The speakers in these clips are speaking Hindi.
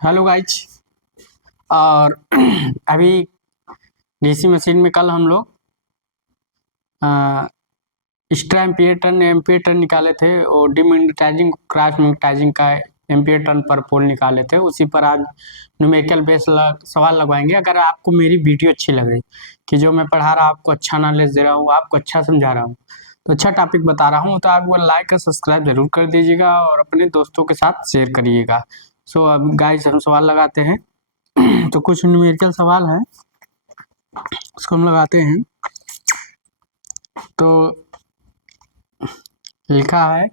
Hello guys. और अभी डीसी मशीन में कल हम लोग extra ampere turn ampere turn निकाले थे और डिमैग्नेटाइजिंग क्रॉस मैग्नेटाइजिंग का एम्पियर टर्न पर पोल निकाले थे। उसी पर आज न्यूमेरिकल बेस सवाल लगवाएंगे। अगर आपको मेरी वीडियो अच्छी लग रही कि जो मैं पढ़ा रहा आपको अच्छा नॉलेज दे रहा हूँ, आपको अच्छा समझा रहा हूँ, तो अच्छा टॉपिक बता रहा हूँ, तो आप वो लाइक और सब्सक्राइब जरूर कर दीजिएगा और अपने दोस्तों के साथ शेयर करिएगा। सो अब गाइज हम सवाल लगाते हैं। तो कुछ न्यूमेरिकल सवाल है, उसको हम लगाते हैं। तो लिखा है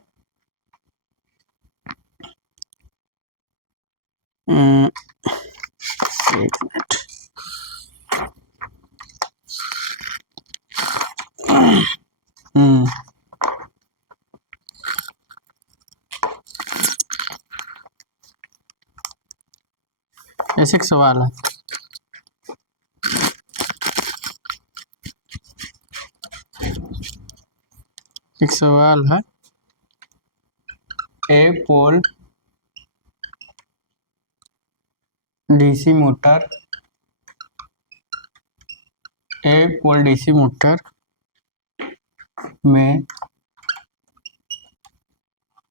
एक मिनट। ऐसे एक सवाल है। एक सवाल है, एक पोल डीसी मोटर, एक पोल डीसी मोटर में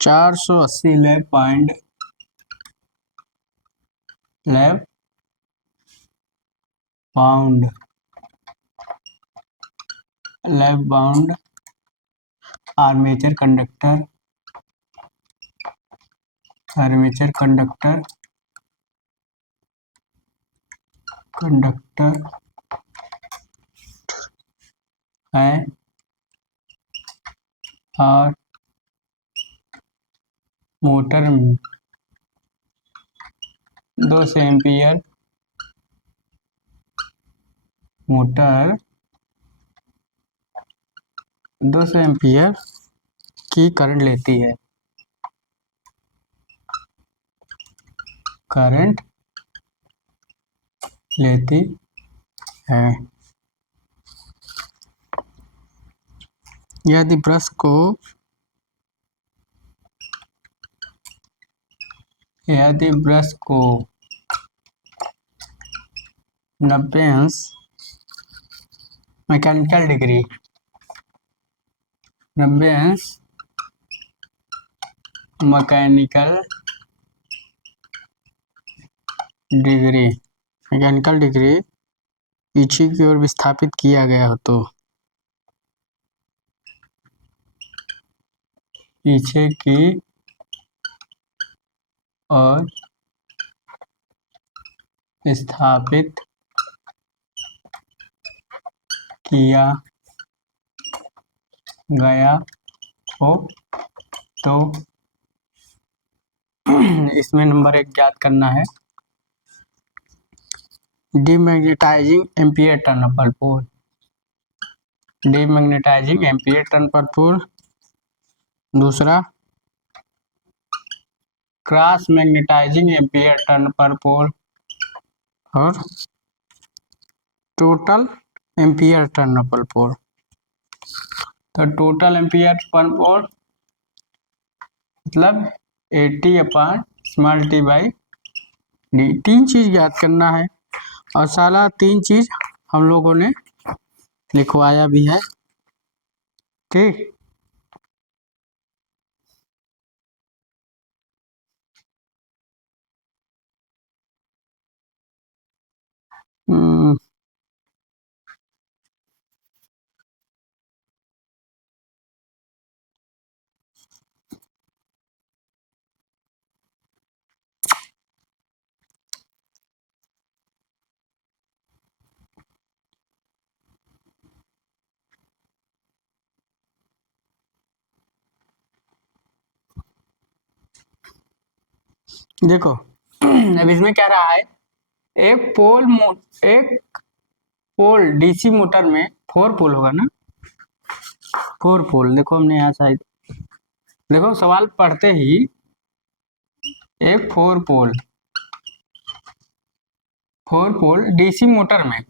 480 लैप बाउंड आर्मेचर कंडक्टर है और मोटर में 200 एम्पियर की करंट लेती है। यदि ब्रश को 90 अंश मैकेनिकल डिग्री पीछे की ओर विस्थापित किया गया हो तो पीछे की ओर विस्थापित किया गया हो तो इसमें नंबर 1 ज्ञात करना है, डिमैग्नेटाइजिंग एम्पियर टर्न पर पोल। दूसरा, क्रॉस मैग्नेटाइजिंग एम्पियर टर्न पर पोल और टोटल एम्पियर टर्न पर पोल। तो टोटल एम्पियर पर पोल मतलब 80/t/d। 3 चीज ज्ञात करना है और साला 3 चीज हम लोगों ने लिखवाया भी है। ठीक, देखो अब इसमें क्या रहा है, एक पोल डीसी मोटर में 4 पोल होगा ना, 4 पोल। देखो हमने यहाँ साइड, देखो सवाल पढ़ते ही एक 4 पोल डीसी मोटर में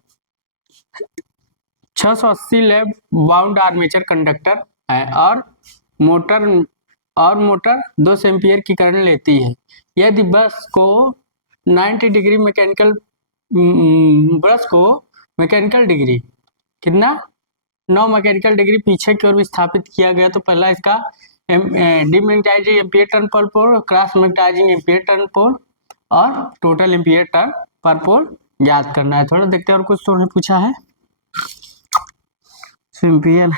680 लैप बाउंड आर्मेचर कंडक्टर है और मोटर 200 एम्पियर की करंट लेती है। यदि बस को 90 डिग्री मैकेनिकल ब्रश को मैकेनिकल डिग्री कितना 9 मैकेनिकल डिग्री पीछे की ओर विस्थापित किया गया। तो पहला इसका डिमैग्नेटाइजिंग एम्पीयर टर्न पर पोल, क्रॉस मैग्नेटाइजिंग एम्पीयर टर्न पोल और टोटल एम्पीयर टर्न पर पोल ज्ञात करना है। थोड़ा देखते हैं और कुछ तो उन्होंने पूछा है। सिंपल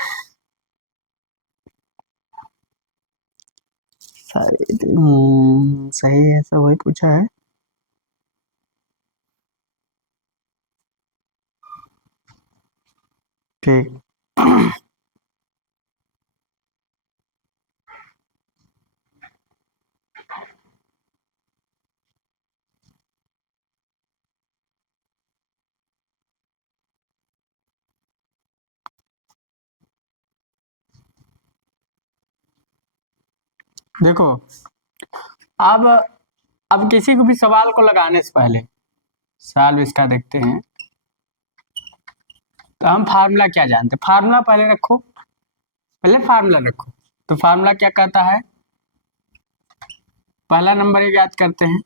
सही है, सब वही पूछा है। ठीक देखो, अब किसी को भी सवाल को लगाने से पहले सवाल इसका देखते हैं। तो हम फार्मूला क्या जानते हैं? फार्मूला पहले रखो, पहले फार्मूला रखो। तो फार्मूला क्या कहता है? पहला नंबर ये याद करते हैं,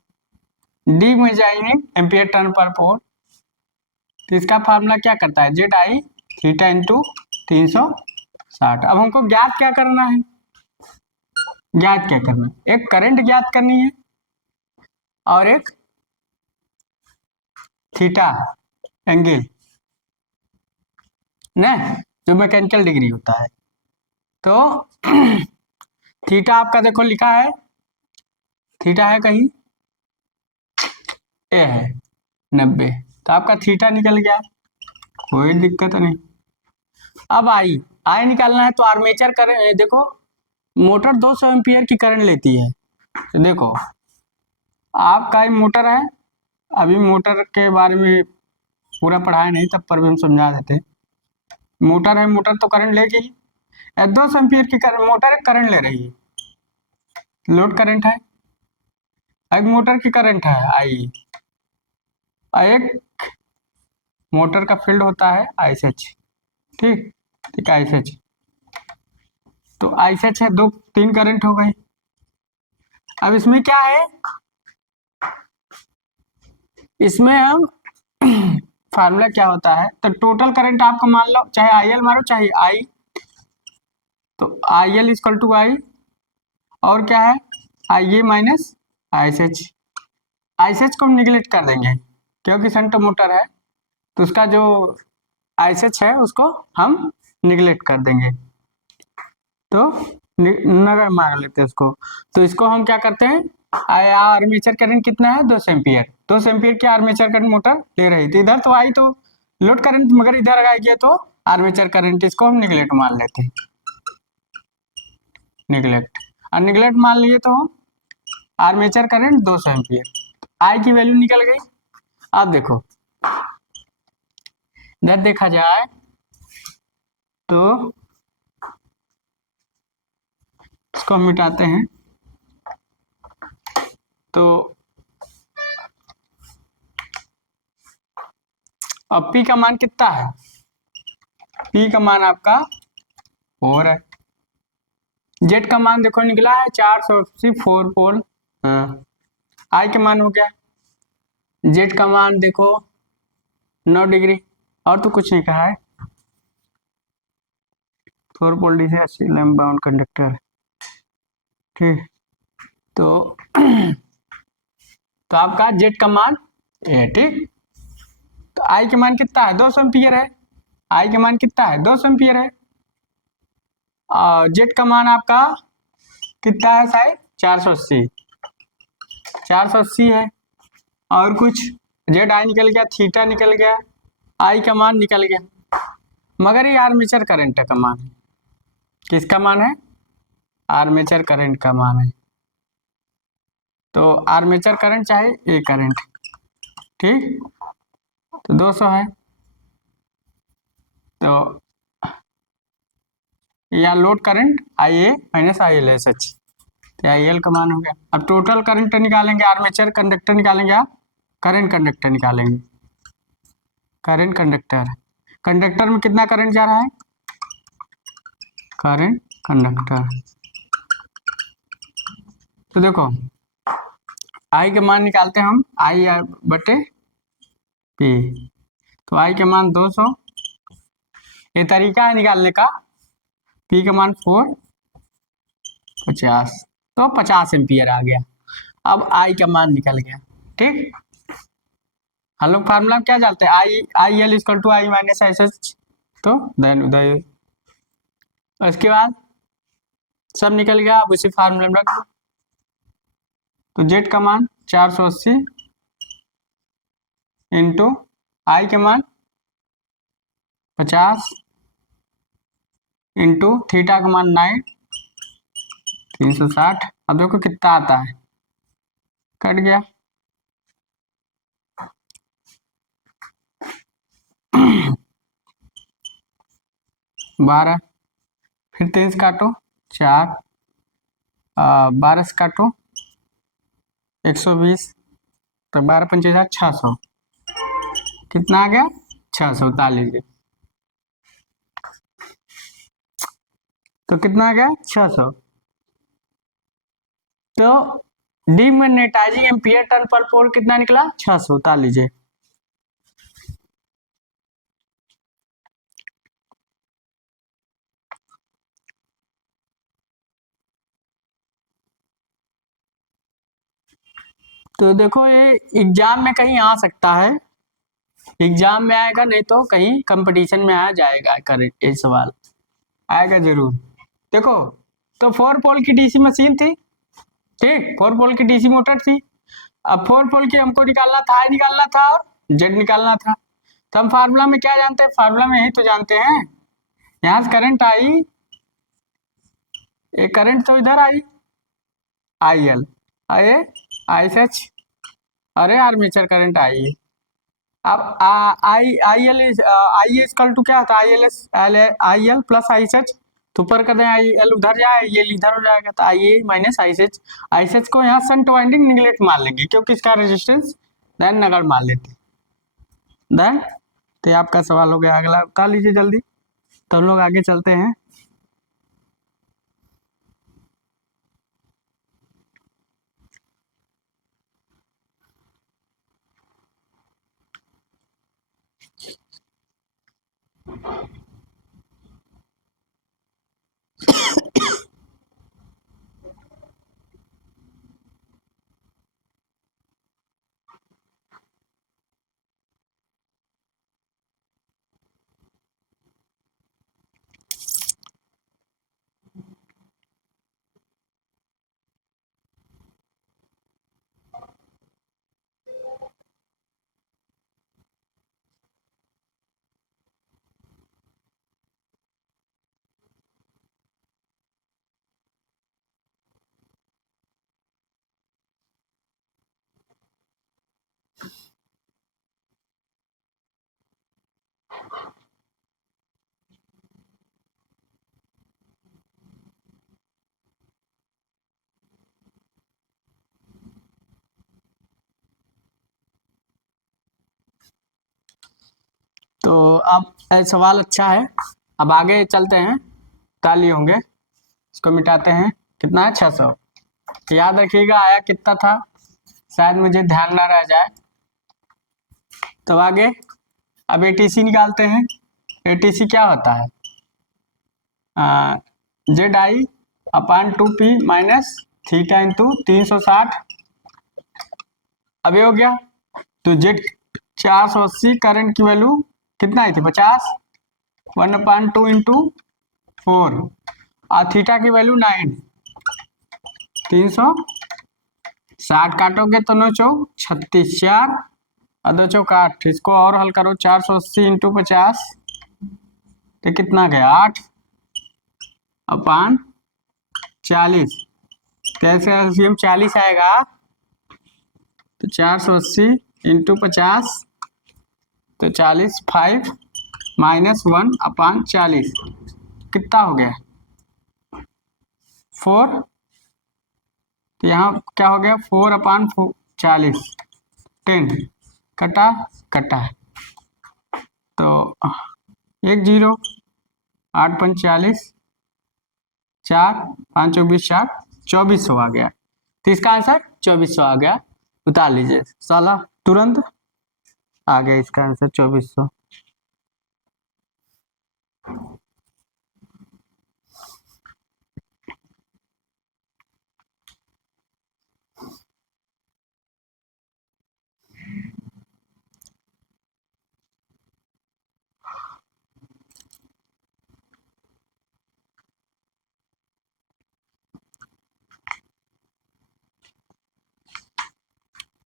डी मेजरिंग एम्पीयर टर्न पर पोल। तो इसका फार्मूला क्या करता है? Z I theta into 360। अब हमको ज्ञात क्या करना है? ज्ञात क्या करना है? एक करंट ज्ञात करनी है और एक थीटा एंगल न, जो मैकेनिकल डिग्री होता है। तो थीटा आपका देखो लिखा है, थीटा है कहीं, ए है 90। तो आपका थीटा निकल गया, कोई दिक्कत नहीं। अब आई आई निकालना है। तो आर्मेचर करंट देखो, मोटर 200 एम्पीयर की करंट लेती है। तो देखो आपका मोटर है, अभी मोटर के बारे में पूरा पढ़ाया नहीं, तब पर भी हम समझा देते। मोटर है, मोटर तो करंट लेगी ही। 200 एम्पीयर की मोटर एक करंट ले रही है, लोड करंट है। एक मोटर की करंट है आई, एक मोटर का फील्ड होता है आईएसएच। ठीक ठीक, आईएसएच। तो आईएसएच है, दो तीन करंट हो गई। अब इसमें क्या है? इसमें हम फार्मूला क्या होता है? तो टोटल करंट आपको मान लो, चाहे आईएल मारो चाहे आई, तो आईएल इक्वल टू आई और क्या है? आईए माइनस आईएसएच। आईएसएच को हम निगलेक्ट कर देंगे क्योंकि शंट मोटर है, तो उसका जो आईएसएच है उसको हम निगलेक्ट कर देंगे। तो नगर मान लेते हैं उसको। तो इसको हम क्या करते हैं, आर्मेचर करंट कितना है? 200 एम्पीयर। 200 एम्पीयर की आर्मेचर करंट मोटर ले रही थी। इधर तो आई तो लोड करंट, मगर इधर आएगी तो आर्मेचर करंट, इसको हम निगलेक्ट मान लेते हैं, निगलेक्ट। और निगलेक्ट मान लिए तो हम आर्मेचर करंट 200 एम्पीयर, आई की वैल्यू निकल गई। अब देखो इधर देखा जाए तो इसको हम मिटाते हैं। तो अब पी का मान कितना है? पी का मान आपका 4 है। जेड का मान देखो निकला है 480, 4 पोल। हाँ, आई का मान हो गया, जेड का मान देखो 9 डिग्री, और तो कुछ नहीं कहा है। 4 pole DC 80 lamp bound conductor. ठीक, तो तो आपका जेड का मान ये। ठीक, तो आई के मान कितना है? 200 एम्पीयर है। आई के मान कितना है? 200 एम्पीयर है। जेड का मान आपका कितना है? शायद 480, 480 है। और कुछ जेड आई निकल गया, थीटा निकल गया, आई का मान निकल गया, मगर ये आर्मेचर करंट का मान है। किसका मान है? आर्मेचर करंट का मान है। तो आर्मेचर करंट चाहे ए करंट, ठीक, तो 200 है। तो या load current I A minus I L S H, तो आई एल का मान हो गया। अब टोटल करंट निकालेंगे, आर्मेचर कंडक्टर निकालेंगे, आप करंट कंडक्टर निकालेंगे। करंट कंडक्टर, कंडक्टर में कितना करंट जा रहा है? Current conductor. तो देखो आई के मान निकालते हैं हम, आई बटे पी। तो आई के मान 200, ये तरीका है निकालने का। पी का मान 450, तो 50 एम्पियर आ गया। अब आई का मान निकल गया। ठीक, हम लोग फार्मूला क्या जानते हैं, I L equal to I minus S H. तो देन उधर उसके बाद सब निकल गया। अब उसी फार्मूले में रख दो। तो जेड का मान 480 इंटू आई के मान 50 इंटू थीटा का मान 9 360। अब देखो कितना आता है, कट गया। बारह, फिर 3 से काटो 4, 12 से काटो 120, तो 12 पंचे 600, कितना आ गया 600। उतार लीजिए, तो कितना आ गया 600। तो डिमैग्नेटाइजिंग एम्पीयर टर्न पर पोल कितना निकला 600। उतार लीजिए। तो देखो ये एग्जाम में कहीं आ सकता है, एग्जाम में आएगा, नहीं तो कहीं कंपटीशन में आ जाएगा। करेक्ट, ये सवाल आएगा जरूर। देखो, तो 4 पोल की डीसी मशीन थी, ठीक, 4 पोल की डीसी मोटर थी। अब 4 पोल की हमको निकालना था, आई निकालना था और जेड निकालना था। तो हम फार्मूला में क्या जानते हैं, फार्मूला में यही तो जानते हैं। यहाँ से करंट आई, ये करंट तो इधर आई, आई एल, ये आई एच, अरे आर्मेचर करंट आई। अब आई एल इक्वल टू क्या था, I L plus I H. तो ऊपर कर दें, आई एल उधर जाए, आई एल इधर हो जाएगा, तो आई ए माइनस आई एच को यहाँ शंट वाइंडिंग निगलेक्ट मान लेंगे क्योंकि इसका रेजिस्टेंस देन नगर मान लेते देन। तो आपका सवाल हो गया। अगला उतार लीजिए जल्दी, तो हम लोग आगे चलते हैं। तो अब सवाल अच्छा है। अब आगे चलते हैं, ताली होंगे, इसको मिटाते हैं। कितना है 600। याद रखिएगा आया कितना था, शायद मुझे ध्यान ना रह जाए। तो आगे अब एटीसी निकालते हैं। एटीसी क्या होता है, Z I upon 2 P minus theta into 360। अब ये हो गया। तो जेड 480, करंट की वैल्यू कितना आई थी 50, 1/2 इंटू 4, और थीटा की वैल्यू 9, 360 काटोगे तो 9 चौक 36, 4 और 2 चौक 8। इसको और हल करो, 480 इंटू 50, तो कितना गया 8/40। कैसे एलसीएम 40 आएगा, तो 480 इंटू 50, तो 40, 5 माइनस 1/40, कितना हो गया 4। तो यहाँ क्या हो गया 4/40, 10 कटा कटा, तो 1 0, 8/40, 4 5 24 4, 2400 आ गया। तो इसका आंसर 2400 आ गया। उतार लीजिए साला, तुरंत आ गया इसका आंसर 2400।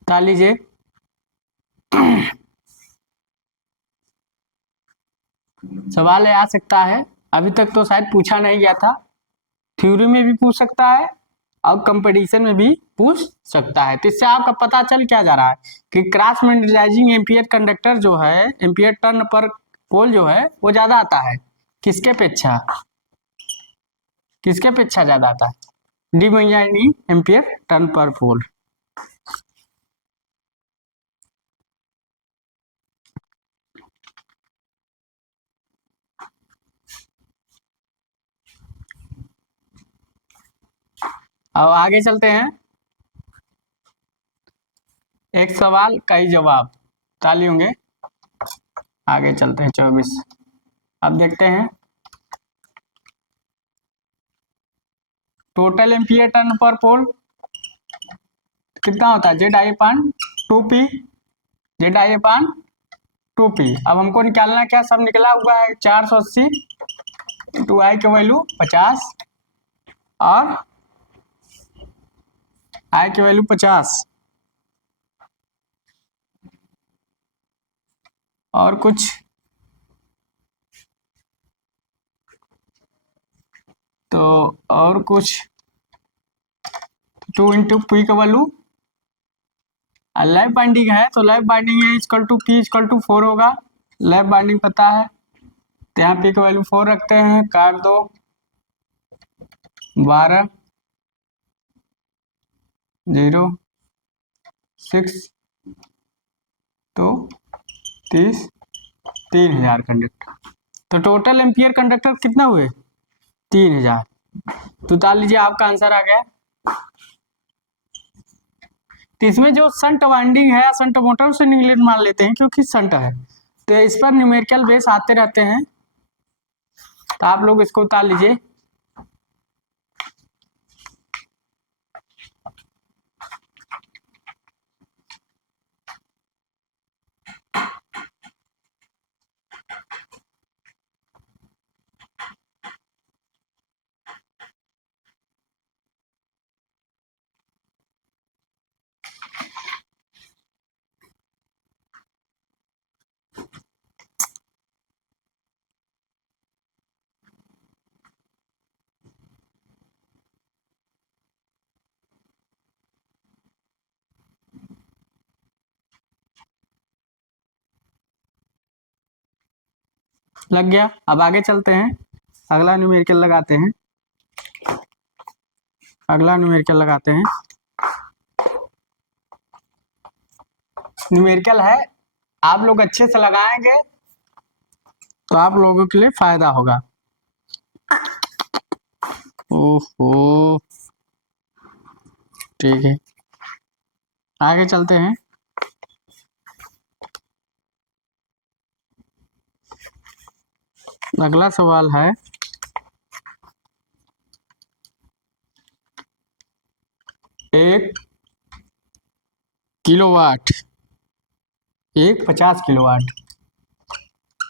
उतार लीजिए। सवाल आ सकता है, अभी तक तो शायद पूछा नहीं गया था। थ्योरी में भी पूछ सकता है और कंपटीशन में भी पूछ सकता है। तो इससे आपका पता चल क्या जा रहा है कि क्रॉस मैग्नेटाइजिंग एम्पियर कंडक्टर जो है, एम्पियर टर्न पर पोल जो है वो ज्यादा आता है। किसके अपेक्षा? किसके अपेक्षा ज्यादा आता है? डीमैग्नेटाइजिंग एम्पियर टर्न पर पोल। अब आगे चलते हैं, एक सवाल कई जवाब, ताली होंगे। आगे चलते हैं 24। अब देखते हैं टोटल एम्पियर टर्न पर पोल कितना होता है, जेड आई पान 2p, जेड आई पान 2p। अब हमको निकालना क्या, सब निकला हुआ है 480 इंटू आई की वैल्यू 50 और आई की वैल्यू 50 और कुछ, तो और कुछ 2 इंटू पी का वैल्यू, लैब बाइंडिंग है तो लैब बाइंडिंग है equal to P equal to 4 होगा। लैब बाइंडिंग पता है तो यहाँ पी का वैल्यू 4 रखते हैं, काट दो 12 0 6 तो 30 3000 कंडक्टर। तो टोटल एम्पियर कंडक्टर कितना हुए 3000। तो उतार लीजिए, आपका आंसर आ गया। तो इसमें जो संट वाइंडिंग है, संट मोटर से निगलेक्ट मान लेते हैं क्योंकि संट है, तो इस पर न्यूमेरिकल बेस आते रहते हैं, तो आप लोग इसको उतार लीजिए। लग गया। अब आगे चलते हैं, अगला न्यूमेरिकल लगाते हैं, अगला न्यूमेरिकल लगाते हैं। न्यूमेरिकल है, आप लोग अच्छे से लगाएंगे तो आप लोगों के लिए फायदा होगा। ओहो, ठीक है, आगे चलते हैं। अगला सवाल है, एक किलोवाट, एक 50 किलोवाट,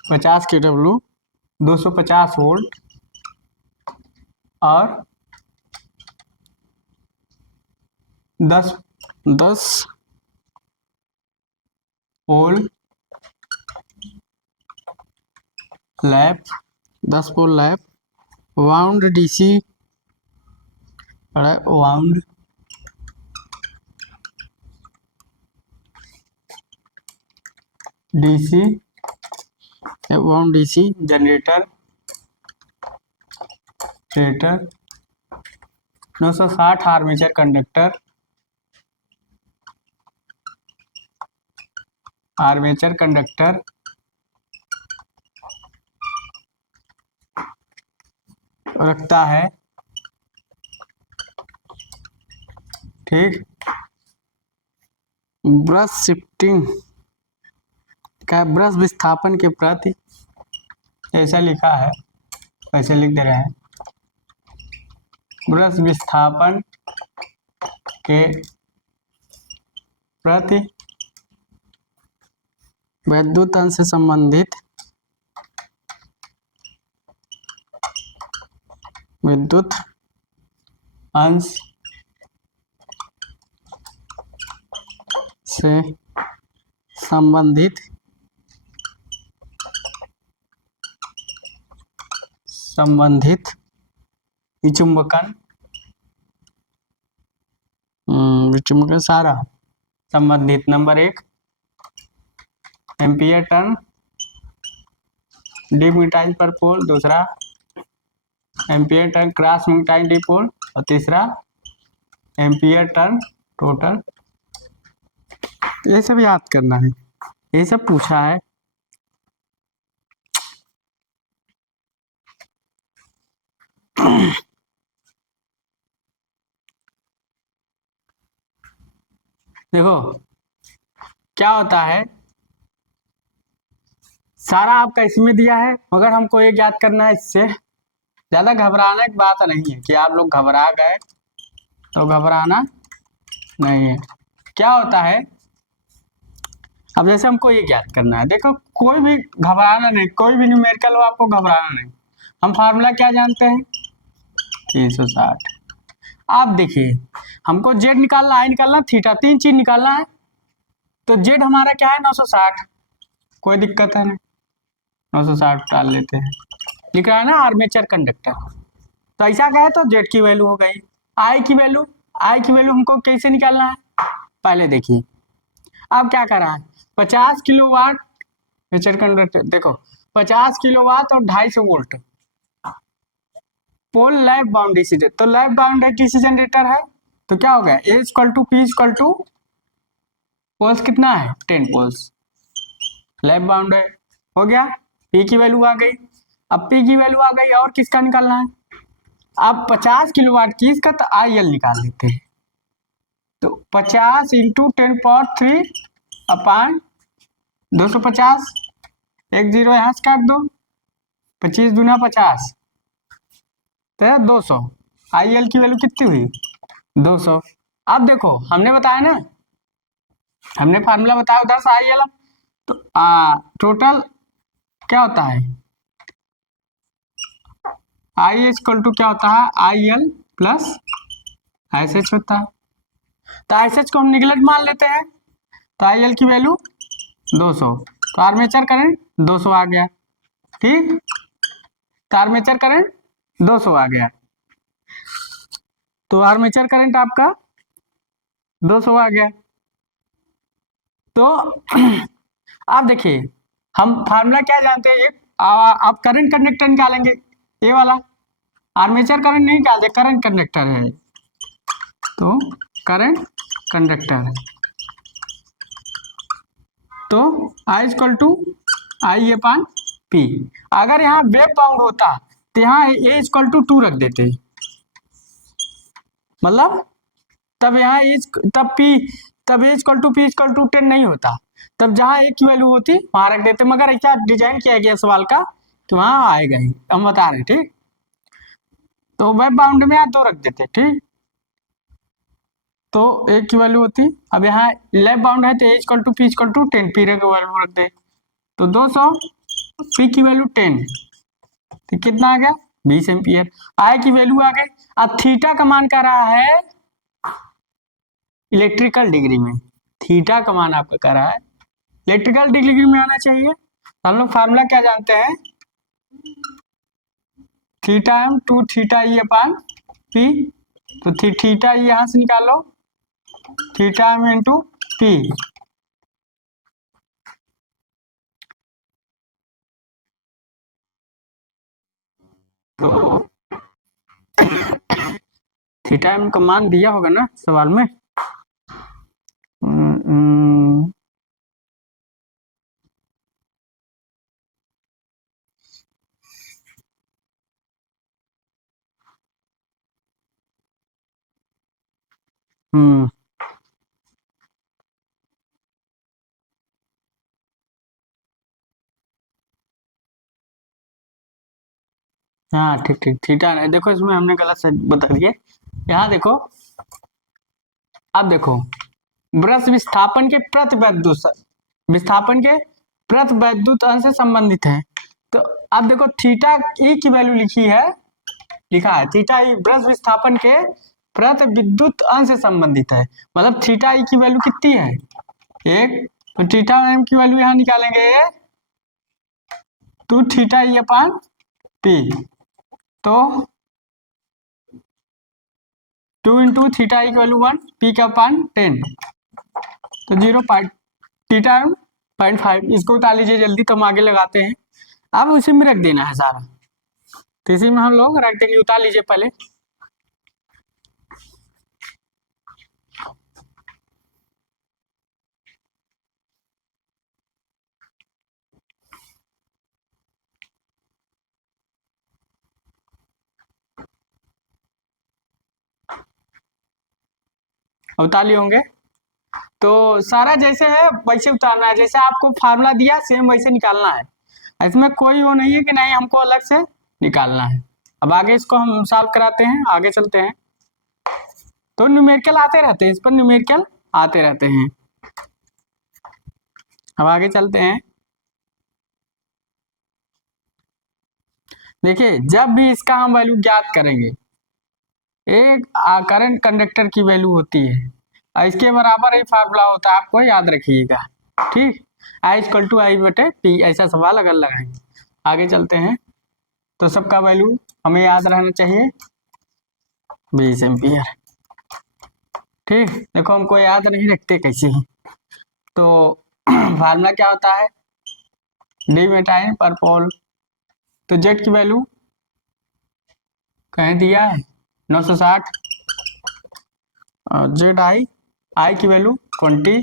50 के डब्लू 250 वोल्ट और 10 pole lap, 10 pole lap wound DC, wound DC, wound DC generator, generator 960 armature conductor, armature conductor रखता है, ठीक। ब्रश शिफ्टिंग का ब्रश विस्थापन के प्रति, ऐसा लिखा है, वैसे लिख दे रहे हैं, ब्रश विस्थापन के प्रति विद्युत अंश से संबंधित विद्युत अंश से संबंधित विचुंबकन विचुंबकन सारा संबंधित number 1 ampere turn डिमैग्नेटाइज per pole, दूसरा ampere turn cross magnetize dipole, और तीसरा एम्पियर टर्न टोटल। ये सब याद करना है, ये सब पूछा है। देखो क्या होता है, सारा आपका इसमें दिया है, मगर हमको एक याद करना है, इससे ज्यादा घबराने की बात नहीं है कि आप लोग घबरा गए, तो घबराना नहीं है। क्या होता है, अब जैसे हमको ये याद करना है, देखो कोई भी घबराना नहीं, कोई भी न्यूमेरिकल हो आपको घबराना नहीं। हम फार्मूला क्या जानते हैं, 360। आप देखिए हमको जेड निकालना, आई निकालना, थीटा, 3 चीज निकालना है। तो जेड हमारा क्या है, 960, कोई दिक्कत है नहीं, 960 डाल लेते हैं। लिख रहा है ना आर्मेचर कंडक्टर, तो ऐसा कहे तो जेड की वैल्यू हो गई। आई की वैल्यू हमको कैसे निकालना है, पहले देखिए। अब क्या कर रहा है, 50 किलोवाट आर्मेचर कंडक्टर, देखो 50 किलोवाट और 250 volt pole lap wound DC, तो लैब बाउंड डीसी जनरेटर है, तो क्या हो गया, A equal to P equal to poles कितना है, 10 पोल्स, लैब बाउंड है, हो गया। पी की वैल्यू आ गई। अब पी की वैल्यू आ गई, और किसका निकालना है, अब 50 किलोवाट की इसका, तो आई एल निकाल लेते हैं। तो 50 इंटू 10⁻³ अपान 250, एक जीरो यहाँ से काट दो, 25 दूना 50, तो 200। आई एल की वैल्यू कितनी हुई, 200। अब देखो हमने बताया ना, हमने फार्मूला बताया उधर से आई एल, तो टोटल क्या होता है, आई इक्वल टू क्या होता है, I L plus S H होता है। तो एस एच को हम निगलेक्ट मान लेते हैं, तो आई एल की वैल्यू 200, तो आर्मेचर करंट 200 आ गया, ठीक, तो आर्मेचर करंट 200 आ गया, तो आर्मेचर करंट आपका 200 आ गया। तो आप देखिए हम फार्मूला क्या जानते हैं, एक आप करंट कंडक्टर निकालेंगे, ये वाला आर्मेचर करंट नहीं निकालते, करंट कंडक्टर है, तो करंट कंडक्टर, तो I equal to I upon P. अगर यहाँ वेव बाउंड होता तो यहाँ ए इक्वल टू 2 रख देते, मतलब तब यहाँ तब पी, तब A equal to P equal to 10 नहीं होता, तब जहाँ ए की वैल्यू होती वहां रख देते, मगर ऐसा डिजाइन किया गया सवाल का कि वहां आएगा ही, हम बता रहे, ठीक। तो वेब बाउंड में यहाँ 2 रख देते, ठीक, तो ए की वैल्यू होती, अब यहाँ लेफ्ट बाउंड है तो A equal to P equal to 10, P की वैल्यू रख दे, तो 200, पी की वैल्यू 10, तो कितना आ गया, 20 एम्पियर। आई की वैल्यू आ गई। अब थीटा का मान कर रहा है इलेक्ट्रिकल डिग्री में, थीटा का मान आपका कर रहा है इलेक्ट्रिकल डिग्री में आना चाहिए। हम लोग फार्मूला क्या जानते हैं, theta M to theta E upon P, तो थीटा ई यहां से निकालो, थीटा एम इंटू पी, तो थीटा एम का मान दिया होगा ना सवाल में, हम्म, हम्म, हाँ ठीक ठीक, थीटा नहीं, देखो इसमें हमने गलत से बता दिए। यहाँ देखो, अब देखो ब्रश विस्थापन के प्रति वैद्युत अंश से संबंधित है। तो अब देखो थीटा ई की वैल्यू लिखा है थीटा ई ब्रश विस्थापन के प्रति विद्युत अंश से संबंधित है। मतलब थीटा ई की वैल्यू कितनी है, एक। तो थीटा एम की वैल्यू यहाँ निकालेंगे, तो थीटा ई अपान पी, तो 2 इंटू थीटा ई की वैल्यू 1, पी का अपान 10, तो 0.5, इसको उतार लीजिए जल्दी, तो हम आगे लगाते हैं। अब उसी में रख देना है सारा, तो इसी में हम लोग रख देंगे, उतार लीजिए पहले। उतार लिए होंगे, तो सारा जैसे है वैसे उतारना है, जैसे आपको फार्मूला दिया सेम वैसे निकालना है। इसमें कोई वो नहीं है कि नहीं हमको अलग से निकालना है। अब आगे इसको हम सॉल्व कराते हैं, आगे चलते हैं। तो न्यूमेरिकल आते रहते हैं, इस पर न्यूमेरिकल आते रहते हैं। अब आगे चलते हैं। देखिए जब भी इसका हम वैल्यू ज्ञात करेंगे, एक करंट कंडक्टर की वैल्यू होती है, इसके बराबर ही फार्मूला होता है, आपको याद रखिएगा, ठीक। आई इक्वल टू आई बटे पी, ऐसा सवाल अगर लगाएंगे। आगे चलते हैं, तो सबका वैल्यू हमें याद रहना चाहिए 20 एम्पियर, ठीक। देखो हमको याद नहीं रखते कैसे ही, तो फार्मूला क्या होता है, डी मेटाइन पर पोल। तो जेड की वैल्यू कहीं दिया है 960, जेड आई की वैल्यू 20,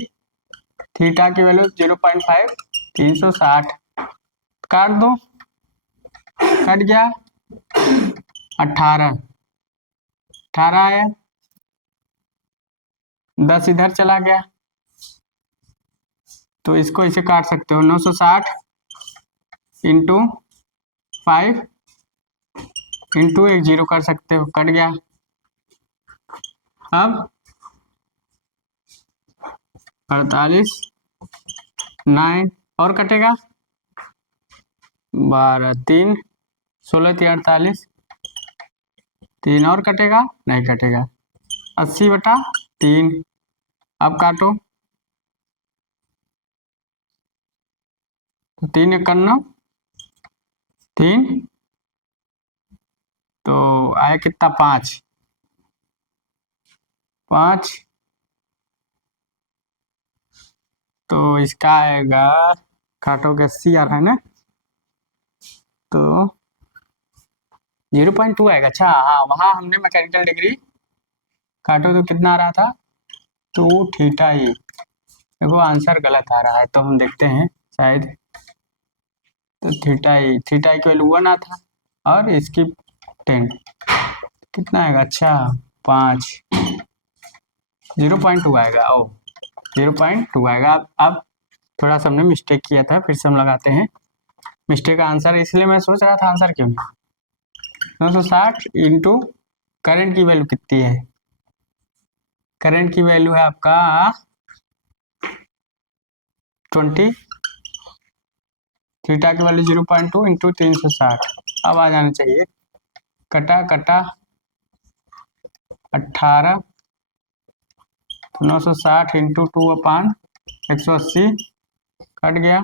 थीटा की वैल्यू 0.5, 360, काट दो, कट गया 18 आया, 10 इधर चला गया, तो इसको इसे काट सकते हो, 960 इंटू 5 इंटू 1 0 कर सकते हो, कट गया। अब 48 9 और कटेगा 12 3 16 3 48, 3 और कटेगा, नहीं कटेगा, 80/3। अब काटो, 3 51 3, तो आया कितना 5, तो इसका आएगा, काटोगे 80 आ रहा है ना, तो 0.2 आएगा। अच्छा हाँ, वहाँ हमने मैकेनिकल डिग्री काटो तो कितना आ रहा था, 2 थीटा ई। देखो आंसर गलत आ रहा है, तो हम देखते हैं शायद, तो थीटा ई की वैल्यू 1 आता, और इसकी 10 कितना आएगा, अच्छा 5, 0.2 आएगा, ओ 0.2 आएगा। अब थोड़ा सा हमने मिस्टेक किया था, फिर से हम लगाते हैं मिस्टेक का आंसर, इसलिए मैं सोच रहा था आंसर क्यों नहीं। 960 इंटू करंट की वैल्यू कितनी है, करंट की वैल्यू है आपका 20, थीटा की वैल्यू 0.2 इंटू 360। अब आ जाना चाहिए, कटा 18, 960 इंटू 2/180, कट गया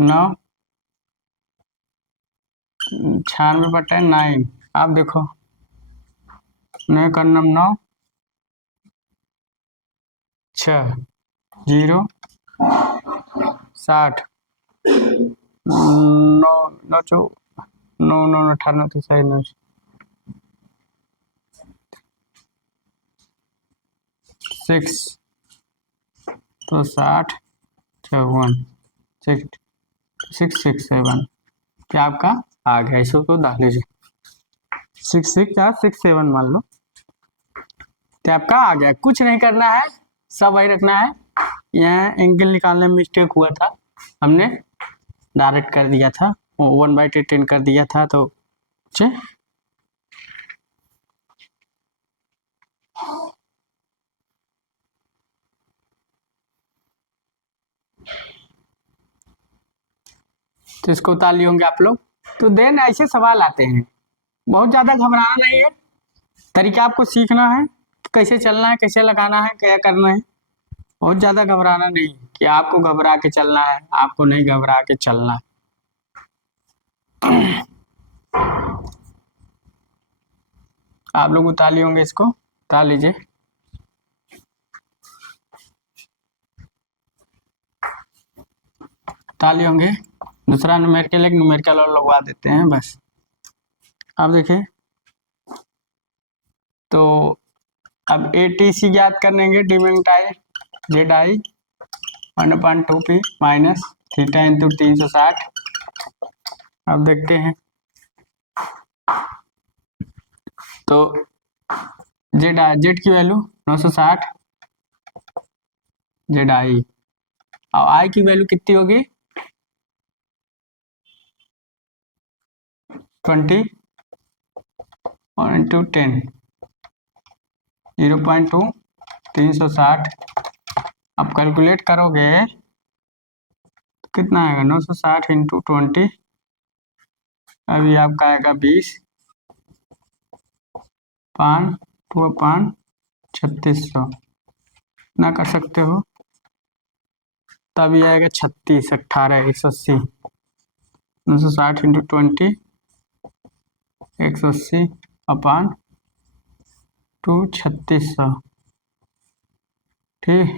9, 96/9। आप देखो 9 करना 9, 6 0 60, 9 9 9 9 98, तो सही 9 6, तो 60 54 6 6 7, क्या आपका आ गया, इसको तो डाल लीजिए 6 6 या 6 7 मान लो, तो आपका आ गया। कुछ नहीं करना है, सब वही रखना है। यहाँ एंगल निकालने में मिस्टेक हुआ था, हमने डायरेक्ट कर दिया था। 1/10 कर दिया था, तो तो इसको उतार लिए होंगे आप लोग। तो देन ऐसे सवाल आते हैं, बहुत ज़्यादा घबराना नहीं है, तरीका आपको सीखना है कैसे चलना है, कैसे लगाना है, क्या करना है। बहुत ज़्यादा घबराना नहीं कि आपको घबरा के चलना है, आपको नहीं घबरा के चलना है। आप लोग उतार लिए होंगे, इसको उतार लीजिए। उतार लिए होंगे। दूसरा न्यूमेरिकल, एक न्यूमेरिकल और लगवा देते हैं बस। अब देखिए, तो अब ATC ज्ञात करेंगे, demagnetized I 1/2p minus theta into 360। अब देखते हैं, तो जेड की वैल्यू 960 जेड आई, और आई की वैल्यू कितनी होगी 20 और इंटू 10 0.2 360। अब कैलकुलेट करोगे तो कितना आएगा 960 इंटू 20, अभी आपका आएगा 20 5 2 5 3600 ना कर सकते हो, तब ये आएगा 36 18 180। 960 इंटू 20 180 अपान 2 3600, ठीक।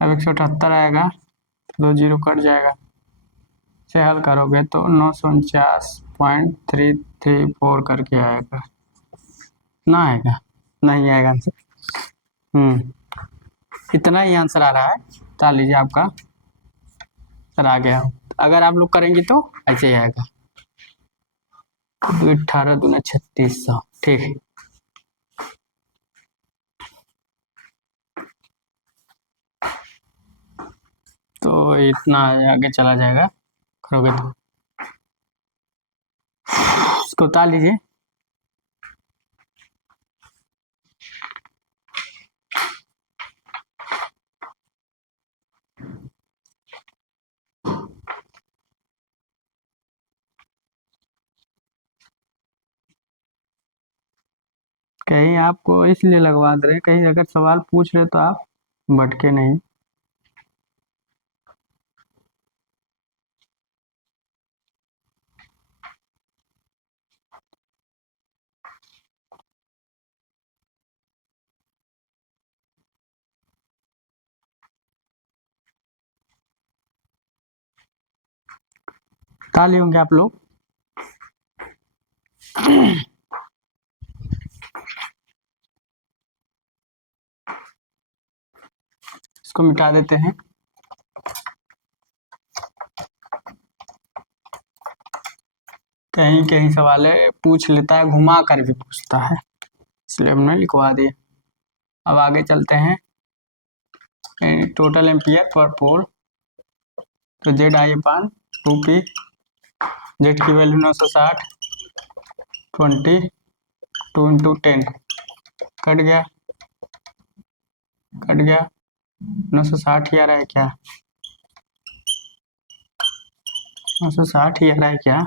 अब 178 आएगा, 2 जीरो कट जाएगा, से हल करोगे तो 949.334 करके आएगा। ना आएगा, नहीं आएगा आंसर। इतना ही आंसर आ रहा है, बता लीजिए आपका सर आ गया। अगर आप लोग करेंगे तो ऐसे ही आएगा, 18 दूना 3600, ठीक। तो इतना आगे चला जाएगा करोगे तो। इसको उतार लीजिए। कहीं आपको इसलिए लगवा दे रहे, कहीं अगर सवाल पूछ रहे तो आप भटके नहीं। ताली होंगे आप लोग। इसको मिटा देते हैं। कहीं कहीं सवाल पूछ लेता है, घुमा कर भी पूछता है, इसलिए हमने लिखवा दिया। अब आगे चलते हैं, टोटल एम्पियर पर पोल, तो Z I upon 2p, Z की वैल्यू 960 20 2 इंटू 10 कट गया 960 ही आ रहा है क्या, 960 ही आ रहा है क्या,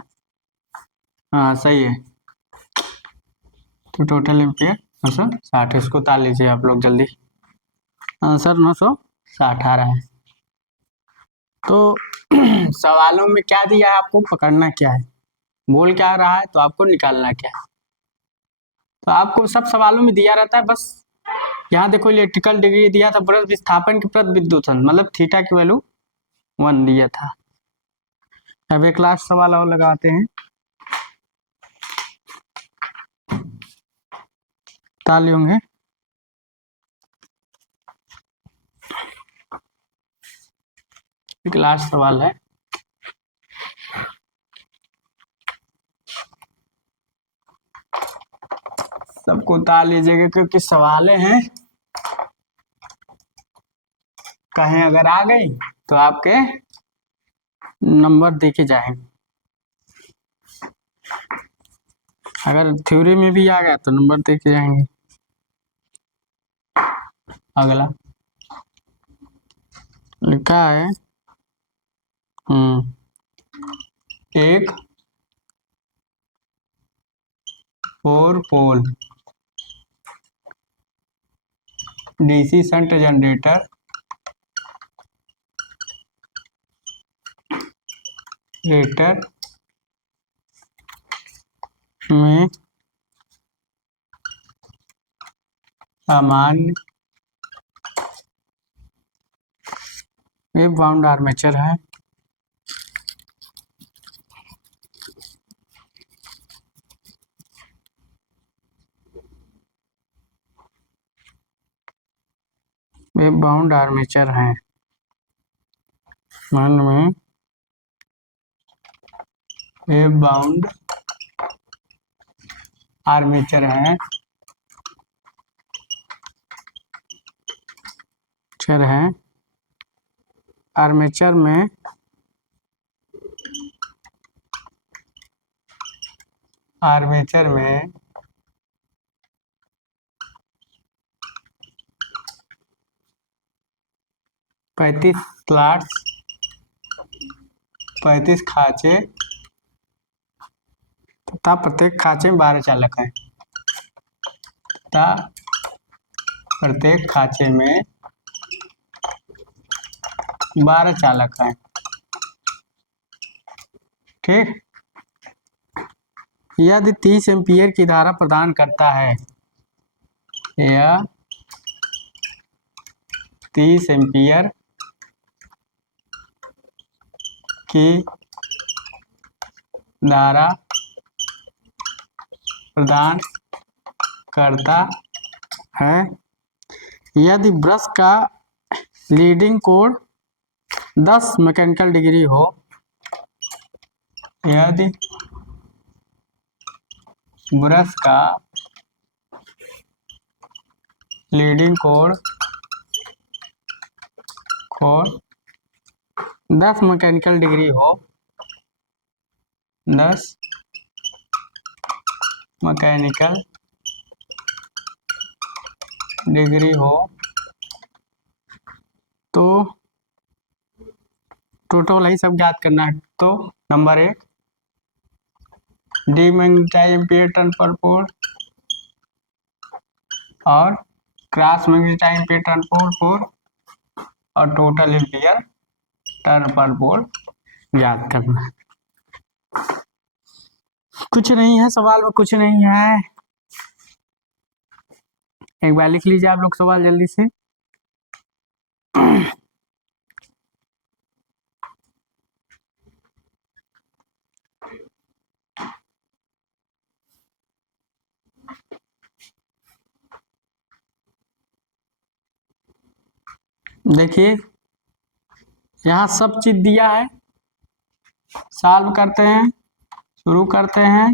हाँ सही है। तो टोटल एम्पियर 960, इसको उतार लीजिए आप लोग जल्दी। आंसर 960 आ रहा है। तो सवालों में क्या दिया है, आपको पकड़ना क्या है, बोल क्या रहा है, तो आपको निकालना क्या है। तो आपको सब सवालों में दिया रहता है, बस यहाँ देखो इलेक्ट्रिकल डिग्री दिया था, ब्रश विस्थापन की प्रति विद्युतन मतलब थीटा की वैल्यू 1 दिया था। अब एक लास्ट सवाल और लगाते हैं, ताली होंगे। एक लास्ट सवाल है, सबको उतार लीजिएगा क्योंकि सवालें हैं, कहीं अगर आ गई तो आपके नंबर देके जाएंगे। अगर थ्योरी में भी आ गया तो नंबर देके जाएंगे। अगला लिखा है एक 4 पोल डीसी शंट जनरेटर में सामान्य वेब बाउंड आर्मेचर है। वेब बाउंड आर्मेचर है मान में वेब बाउंड आर्मेचर है आर्मेचर में आर्मेचर में 35 स्लॉट्स 35 खांचे तथा प्रत्येक खांचे में 12 चालक हैं तथा प्रत्येक खांचे में 12 चालक हैं। ठीक, यदि 30 एम्पीयर की धारा प्रदान करता है, यह 30 एम्पीयर की धारा प्रदान करता है, यदि ब्रश का लीडिंग कोण 10 मैकेनिकल डिग्री हो, यदि ब्रश का लीडिंग कोण 10 मैकेनिकल डिग्री हो, 10 मैकेनिकल डिग्री हो, तो टोटल ही सब ज्ञात करना है। तो नंबर 1 डीमैग्नेटाइज एम्पीयर टर्न पर पोल और क्रॉस मैग्नेटाइज एम्पीयर टर्न पर पोल और टोटल एम्पीयर टर्न पर पोल ज्ञात करना है। कुछ नहीं है सवाल में, कुछ नहीं है। एक बार लिख लीजिए आप लोग सवाल जल्दी से। देखिए यहाँ सब चीज दिया है, सॉल्व करते हैं, शुरू करते हैं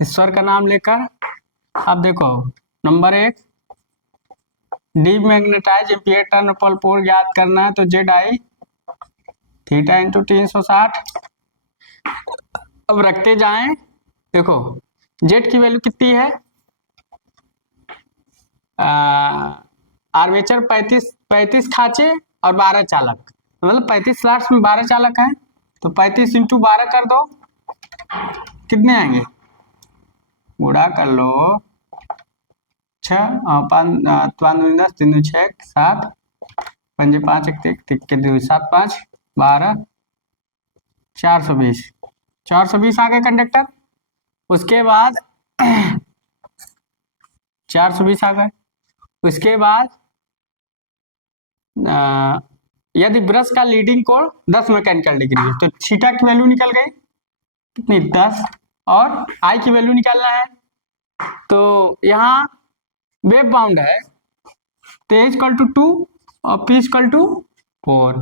ईश्वर का नाम लेकर। अब देखो नंबर 1 डीमैग्नेटाइज एम्पीयर टर्न पर पोल ज्ञात करना है, तो जेड आई थीटा इंटू 360। अब रखते जाएं, देखो जेड की वैल्यू कितनी है, आर्मेचर 35 खांचे और 12 चालक, मतलब 35 स्लॉट्स में 12 चालक हैं, तो 35 इंटू 12 कर दो, कितने आएंगे, गुणा कर लो 6 5 3 6 7 5 5 1 2 7 5 12 420 आ गए कंडक्टर। उसके बाद 420 आ गए। उसके बाद यदि ब्रश का लीडिंग कोण 10 मैकेनिकल डिग्री है, तो थीटा की वैल्यू निकल गई कितनी, 10, और आई की वैल्यू निकालना है। तो यहाँ वेब बाउंड है, तो ए इक्वल टू 2 और पी इक्वल टू 4,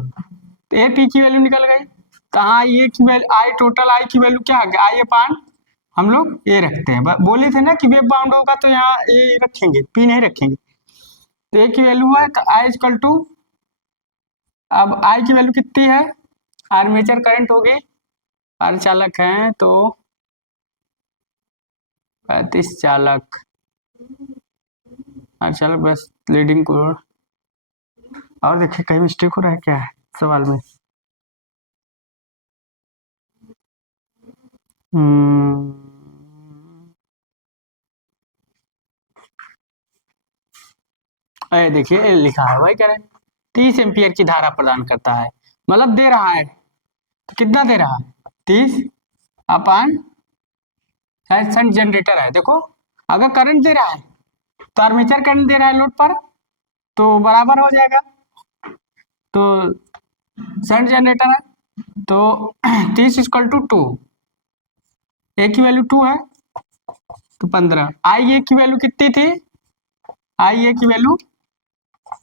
तो ए पी की वैल्यू निकल गई। तो हाँ ये की वैल्यू आई, टोटल आई की वैल्यू क्या आ गया, आई अपान हम लोग ए रखते हैं, बोले थे ना कि वेब बाउंड होगा तो यहाँ ए रखेंगे, पी नहीं रखेंगे। तो ए की वैल्यू है तो आई इक्वल टू, अब आई की वैल्यू कितनी है आर्मेचर करंट होगी, अर्धचालक है तो 35 चालक, अर्धचालक बस लीडिंग को। और देखिए कहीं मिस्टेक हो रहा है क्या है सवाल में। अरे देखिए लिखा है भाई, कह रहे 30 एम्पियर की धारा प्रदान करता है, मतलब दे रहा है तो कितना दे रहा है 30 अपान, शायद शंट जनरेटर है। देखो अगर करंट दे रहा है तो आर्मेचर करंट दे रहा है लोड पर, तो बराबर हो जाएगा। तो शंट जनरेटर है तो 30 इक्वल टू 2, ए की वैल्यू 2 है तो 15। आई ए की वैल्यू कितनी थी, आई ए की वैल्यू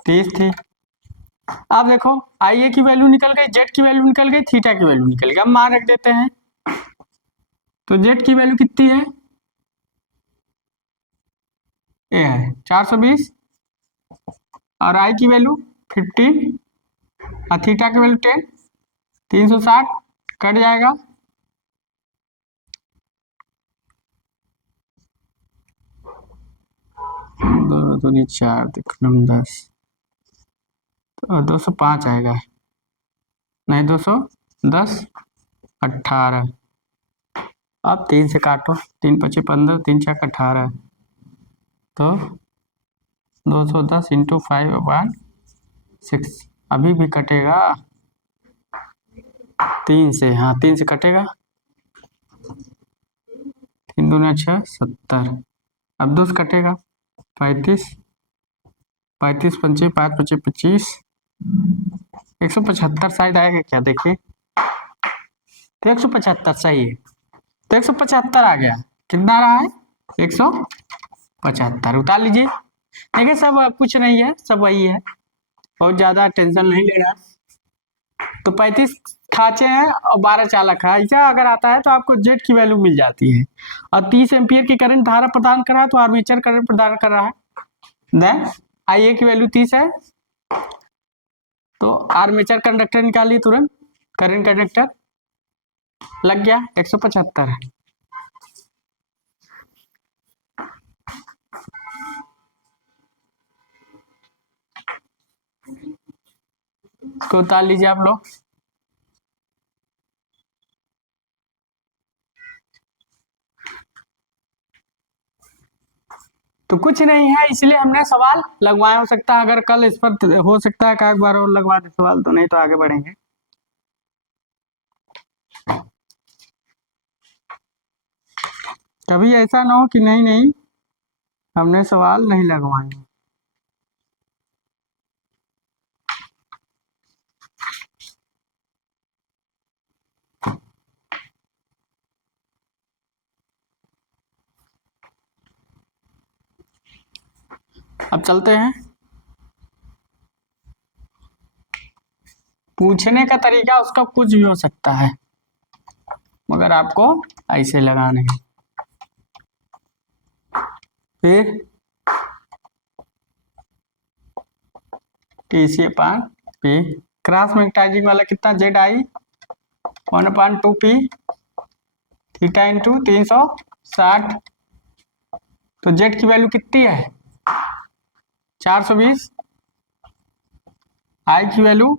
30 थी। अब देखो आई ए की वैल्यू निकल गई, जेड की वैल्यू निकल गई, थीटा की वैल्यू निकल गई। अब मान रख देते हैं तो जेड की वैल्यू कितनी है, ये है 420, और आई की वैल्यू 15 और थीटा की वैल्यू 10, 360 कट जाएगा। दो दूनी 4, देखो 10, तो 205 आएगा, नहीं 210, 18। अब 3 से काटो, 3 पचे 15, 3 छक 18, तो 210 इंटू 5/6। अभी भी कटेगा 3 से, हाँ 3 से कटेगा, 3 दूनी 6, 70। अब 2 से कटेगा 35, 35 पंचे 5 पचे 25, 175 शायद आएगा क्या, देखिए तो 175 सही है, तो 175 आ गया। कितना आ रहा है 175, उतार लीजिए। देखिए सब कुछ नहीं है, सब वही है, बहुत ज्यादा टेंशन नहीं लेना। तो 35 खांचे हैं और 12 चालक है, ऐसा अगर आता है तो आपको जेड की वैल्यू मिल जाती है। और 30 एम्पियर की करंट धारा प्रदान कर रहा है तो आर्मेचर करंट प्रदान कर रहा है। देन आई ए की वैल्यू 30 है तो आर्मेचर कंडक्टर निकालिए तुरंत, करंट कंडक्टर लग गया 175। इसको उतार लीजिए आप लोग। तो कुछ नहीं है इसलिए हमने सवाल लगवाया, हो सकता है अगर कल इस पर हो सकता है एक बार और लगवा दे सवाल, तो नहीं तो आगे बढ़ेंगे। कभी ऐसा ना हो कि नहीं नहीं हमने सवाल नहीं लगवाए। अब चलते हैं, पूछने का तरीका उसका कुछ भी हो सकता है मगर आपको ऐसे लगाने हैं। फिर TC/P, क्रॉस मैग्नेटाइजिंग वाला कितना, Z I 1/2P theta into 360। तो जेड की वैल्यू कितनी है 420, आई की वैल्यू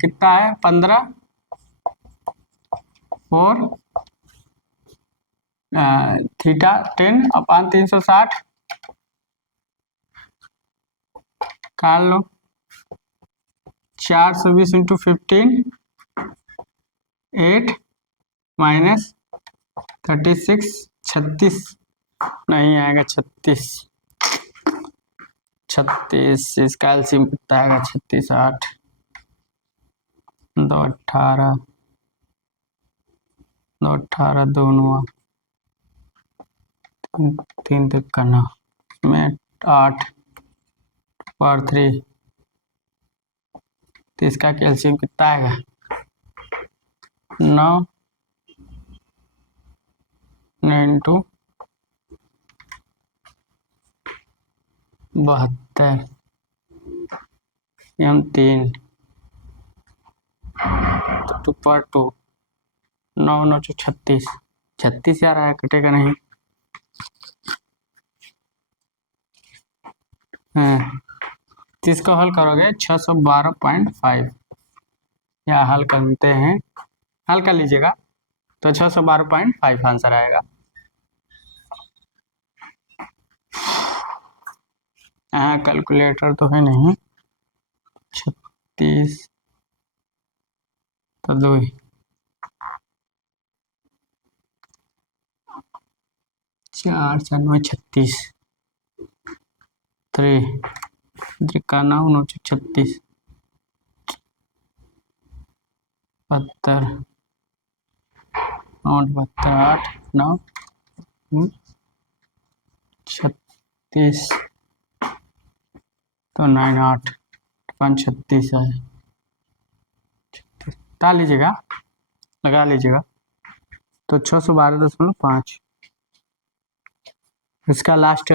कितना है 15, 4 थीटा 10/360 काट लो। 420 इंटू 15, 8 माइनस 36, 36 नहीं आएगा, 36 इसका एलसीएम कितना आएगा 36 8 2 18, 2 18 दोनों 3 3 9 में 8 और 3, तो इसका कैल्शियम कितना आएगा 9 इंटू 72 M 3 तो 2/2, 9 9 36, 36 आ रहा है, कटेगा नहीं। तो इसको हल करोगे 612.5, या हल करते हैं, हल कर लीजिएगा तो 612.5 आंसर आएगा। कैलकुलेटर तो है नहीं, 36 तो 2 ही, 4 4 9 36, 3 3 9 9 36, 72 8 72 8 9 36, तो 9 8 5 36 है। डाल लीजिएगा, लगा लीजिएगा, तो 612.5 इसका लास्ट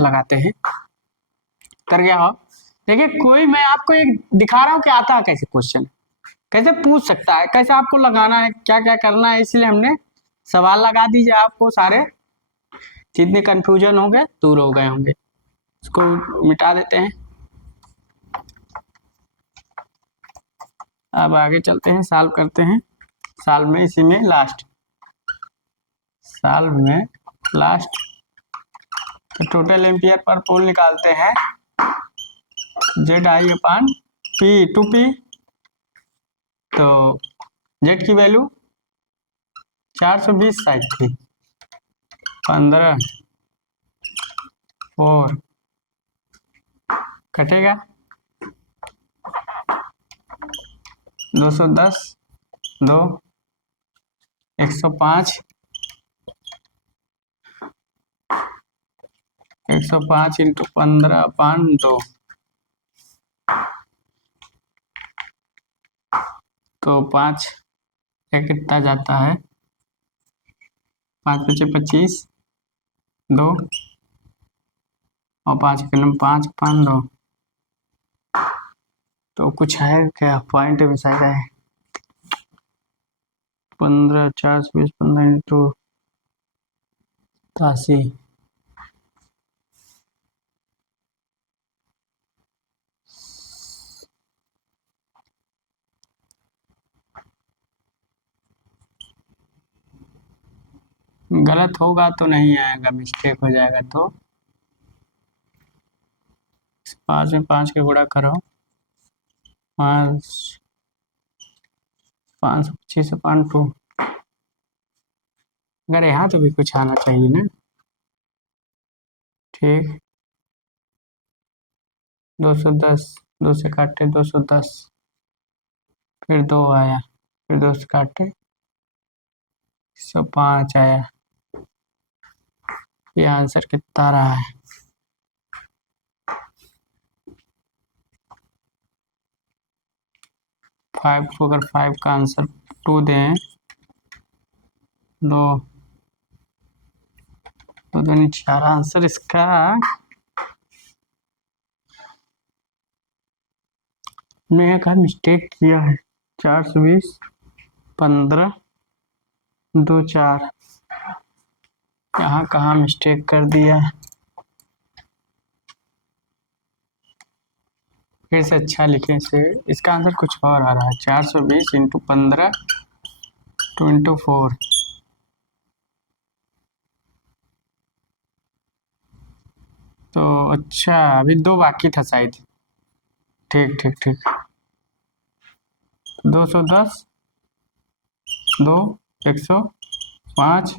लगाते हैं। कर गया हो? देखिए, कोई मैं आपको एक दिखा रहा हूँ कि आता है कैसे क्वेश्चन, कैसे पूछ सकता है, कैसे आपको लगाना है, क्या क्या करना है, इसलिए हमने सवाल लगा दीजिए, आपको सारे जितने कंफ्यूजन होंगे दूर हो गए होंगे। इसको मिटा देते हैं। अब आगे चलते हैं, सॉल्व करते हैं। सॉल्व में इसी में लास्ट, सॉल्व में लास्ट तो टोटल एम्पियर पर पोल निकालते हैं, ZI/P 2P, तो जेड की वैल्यू 420 साइड थी, 15 4 कटेगा 210 2 105 105 इंटू 15/2, तो 5 कितना जाता है, 5 5 25 2 और 5 5 5 9, तो कुछ है क्या पॉइंट में शायद है, 15 4 20 15 इंटू 87, गलत होगा तो नहीं आएगा, मिस्टेक हो जाएगा तो 5 में 5 के गुणा करो, 5 525 से 5 2, अगर यहाँ तो भी कुछ आना चाहिए ना, ठीक 210 2 से काटे 210, फिर 2 आया, फिर 2 से काटे 105 आया, ये आंसर कितना रहा है, 5 को अगर 5 का आंसर 2 दें, 2 तो 4 आंसर इसका मैंने कहा मिस्टेक किया है, 420 15 2 4, यहाँ कहाँ मिस्टेक कर दिया, फिर से अच्छा लिखे से, इसका आंसर कुछ और आ रहा है, 420 इंटू 15 2 इंटू 4, तो अच्छा अभी 2 बाकी था शायद, ठीक ठीक ठीक, 210 2 105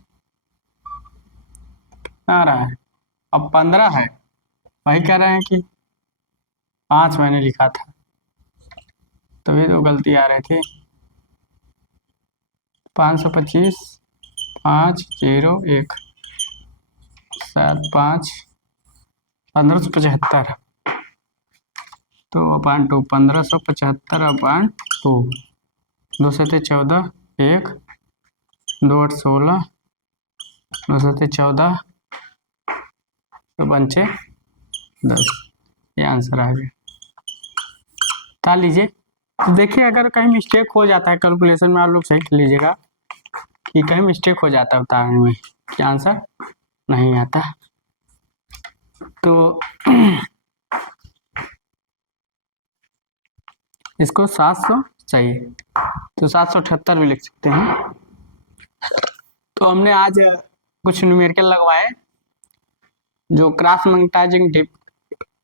आ रहा है, अब 15 है, वही कह रहे हैं कि 5 मैंने लिखा था, तभी तो गलती आ रही थी, 525 5 0 1 7 5 1575, तो अपान 2 1575/2, 2 7 14 1 2 8 16 2 7 14 तो 5 10, ये आंसर आ गया। ताल लीजिए, देखिए अगर कहीं मिस्टेक हो जाता है कैलकुलेशन में, आप लोग सही कर लीजिएगा कि कहीं मिस्टेक हो जाता है उतारने में कि आंसर नहीं आता। तो इसको 700 सही, तो 778 भी लिख सकते हैं। तो हमने आज कुछ न्यूमेरिकल लगवाए जो cross magnetising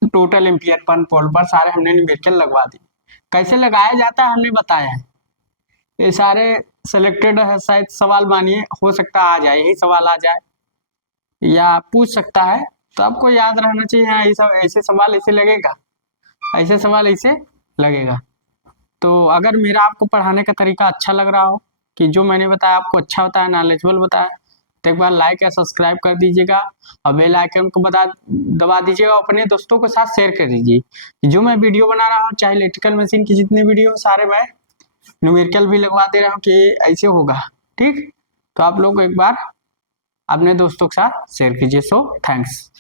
total ampere per पोल पर सारे हमने न्यूमेरिकल लगवा दिए। कैसे लगाया जाता है हमने बताया है। ये सारे सिलेक्टेड है, शायद सवाल मानिए हो सकता आ जाए, यही सवाल आ जाए या पूछ सकता है, तो आपको याद रहना चाहिए हाँ ऐसे सवाल ऐसे लगेगा, ऐसे सवाल ऐसे लगेगा। तो अगर मेरा आपको पढ़ाने का तरीका अच्छा लग रहा हो कि जो मैंने बताया आपको अच्छा बताया, नॉलेजेबल बताया, तो एक बार लाइक या सब्सक्राइब कर दीजिएगा और बेल आइकन को दबा दीजिएगा, अपने दोस्तों के साथ शेयर कर दीजिए। जो मैं वीडियो बना रहा हूँ चाहे इलेक्ट्रिकल मशीन की जितने वीडियो सारे मैं न्यूमेरिकल भी लगवा दे रहा हूँ कि ऐसे होगा। ठीक, तो आप लोग एक बार अपने दोस्तों के साथ शेयर कीजिए। So thanks.